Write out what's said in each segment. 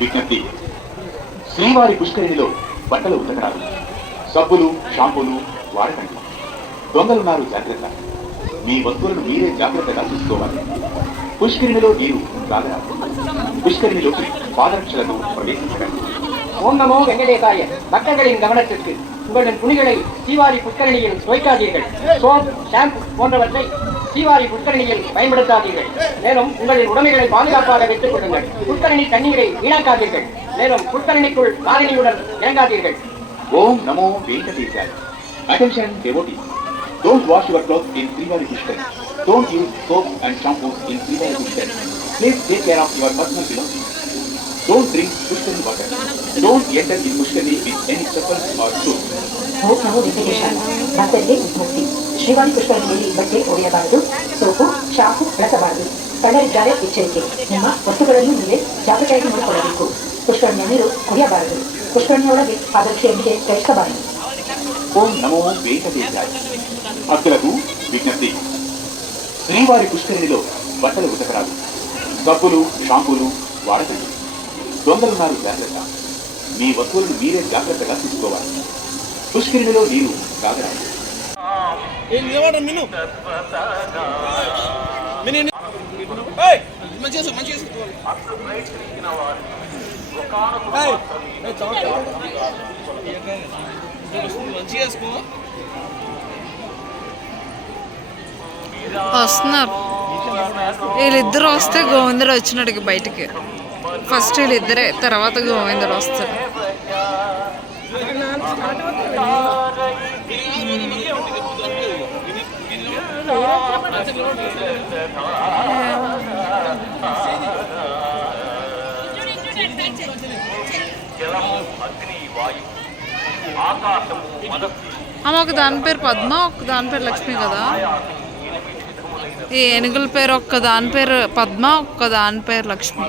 విజ్ఞప్తి, శ్రీవారి పుష్కరిణిలో బట్టలు ఉతకరాదు, సబ్బులు షాంపూలు వాడకండి. దొంగలున్నారు, జాగ్రత్త. మీ వస్తువులను మీరే జాగ్రత్తగా చూసుకోవాలి. పుష్కరిణిలో నీరు రాగరాదు. புஷ்கரிணிலோக்கி பாதரட்சலతో பிரவேசிக்கிறார். ஓம் நமோ வெங்கடேசாய. பக்தர்களின் கவனத்திற்கு, உங்களின் துணிகளை சீவாரி புஷ்கரணியில் துவைக்காதீர்கள். சோப், ஷாம்பு போன்றவற்றை சீவாரி புஷ்கரணியில் பயன்படுத்தாதீர்கள். மேலும் உங்களின் உடைமைகளை பாதுகாப்பாக வைத்துக் கொள்ளுங்கள். புஷ்கரணி தண்ணீரை வீணாக்காதீர்கள். மேலும் புஷ்கரணிக்குள் காலணியுடன் இறங்காதீர்கள். ஓம் நமோ வெங்கடேசாய. Attention devotees, don't wash your clothes in Srivari Pushkarani. Don't use soap and shampoos in Srivari Pushkarani. Please take care of your personal belongings. Don't drink Pushkarani water. Don't enter in Pushkarani with any chappals or shoes. ಓಂ ನಮೋ ವೆಂಕಟೇಶಾಯ. ಭಕ್ತರಿಗೆ ವಿಜ್ಞಪ್ತಿ, ಶ್ರೀವಾರಿ ಪುಷ್ಕರಣಿಯಲ್ಲಿ ಬಟ್ಟೆ ಒಡೆಯಬಾರದು, soap shampoo ಬಳಸಬಾರದು. ಕಳ್ಳರಿದ್ದಾರೆ, ಎಚ್ಚರಿಕೆ. ನಿಮ್ಮ ವಸ್ತುಗಳನ್ನು ನೀವೇ ಜಾಗೃತಿಯಾಗಿ ನೋಡಿಕೊಳ್ಳಬೇಕು. ಪುಷ್ಕರಣಿಯ ನೀರು ಕುಡಿಯಬಾರದು. ಪುಷ್ಕರಣಿಯೊಳಗೆ ಪಾದರಕ್ಷೆಯೊಂದಿಗೆ ಕಳಿಸಬಾರದು. ఓం నమో వెంకటేశాయ. భక్తులకు విజ్ఞప్తి, శ్రీవారి పుష్కరిణిలో బట్టలు ఉతకరాదు, సబ్బులు షాంపూలు వాడకండి. దొంగలున్నారు, జాగ్రత్త. మీ వస్తువులను మీరే జాగ్రత్తగా చూసుకోవాలి. పుష్కరిణిలో నీరు రాగరాదు. వస్తున్నారు వీళ్ళిద్దరు. వస్తే గోవిందుడు వచ్చినాడు బయటికి. ఫస్ట్ వీళ్ళిద్దరే, తర్వాత గోవిందుడు వస్తాడు. ఆమె ఒక దాని పేరు పద్మ, ఒక దాని పేరు లక్ష్మి కదా. ఈ ఏనుగుల పేరు ఒక్క దాని పేరు పద్మ, ఒక్క దాని పేరు లక్ష్మి.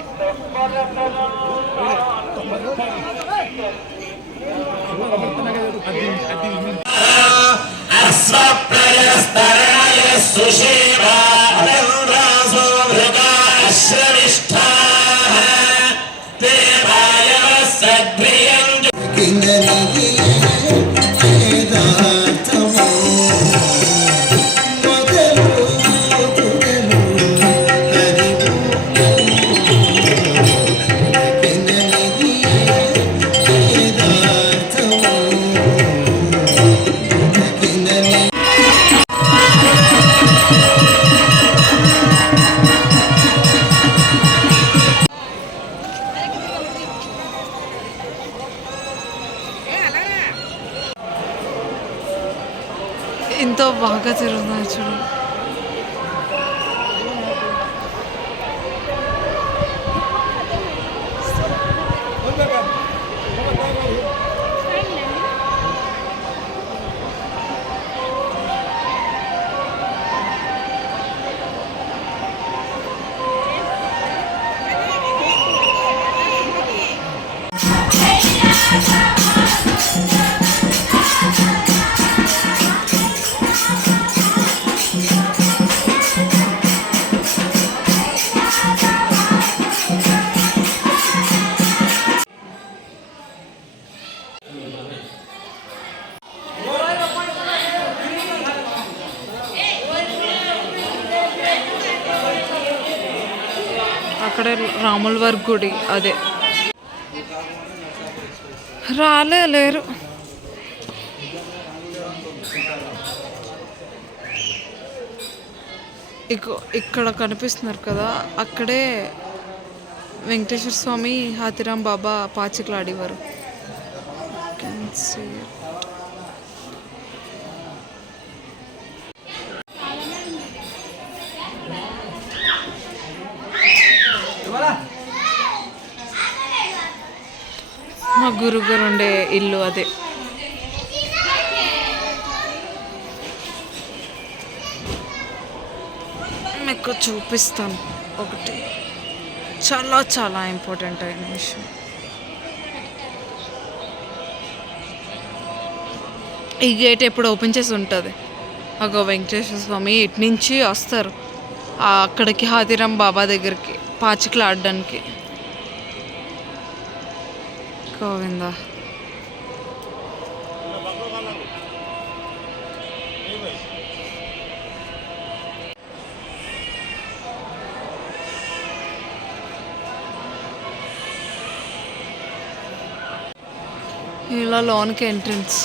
ఎంతో బాగా తిరుగుతున్నారు చూడు. అక్కడే రాముల వారి గుడి, అదే. లేరు. ఇక్కడ కనిపిస్తున్నారు కదా, అక్కడే వెంకటేశ్వర స్వామి, హాతిరాం బాబా పాచికలు ఆడేవారు. మా గురుగారు ఉండే ఇల్లు అదే. మీకు చూపిస్తాను ఒకటి, చాలా చాలా ఇంపార్టెంట్ అయిన విషయం. ఈ గేట్ ఎప్పుడు ఓపెన్ చేసి ఉంటుంది. ఒక వెంకటేశ్వర స్వామి ఇటు నుంచి వస్తారు అక్కడికి, హాతిరాం బాబా దగ్గరికి పాచికలు ఆడడానికి. గోవిందా. ఇలా లోన్కి ఎంట్రన్స్.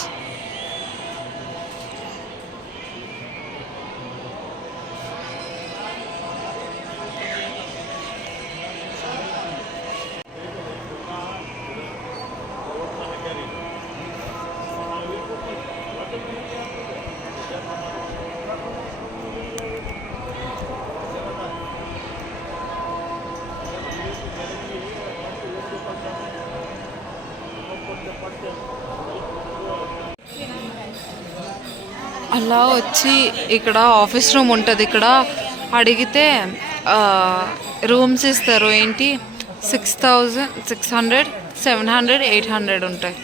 అలా వచ్చి ఇక్కడ ఆఫీస్ రూమ్ ఉంటుంది. ఇక్కడ అడిగితే రూమ్స్ ఇస్తారు. ఏంటి 6,600, 700, 800 ఉంటాయి.